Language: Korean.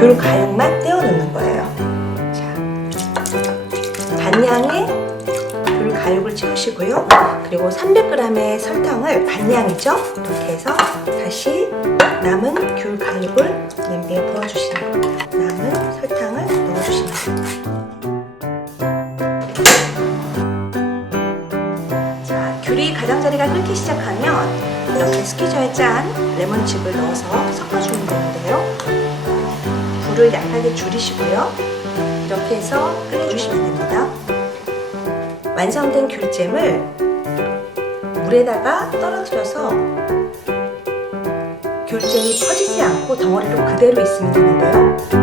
귤 가육만 떼어놓는 거예요. 자, 반량의 귤 가육을 채우시고요. 그리고 300g의 설탕을 반량이죠. 이렇게 해서 다시 남은 귤 가육을 냄비에 부어주시면 남은 설탕을 넣어주시면 자, 귤이 가장자리가 끓기 시작하면 이렇게 스키저에 짠 레몬즙을 넣어서 섞어주면 되는데요. 불을 약하게 줄이시고요. 이렇게 해서 끓여주시면 됩니다. 완성된 귤잼을 물에다가 떨어뜨려서 귤잼이 퍼지지 않고 덩어리로 그대로 있으면 되는데요.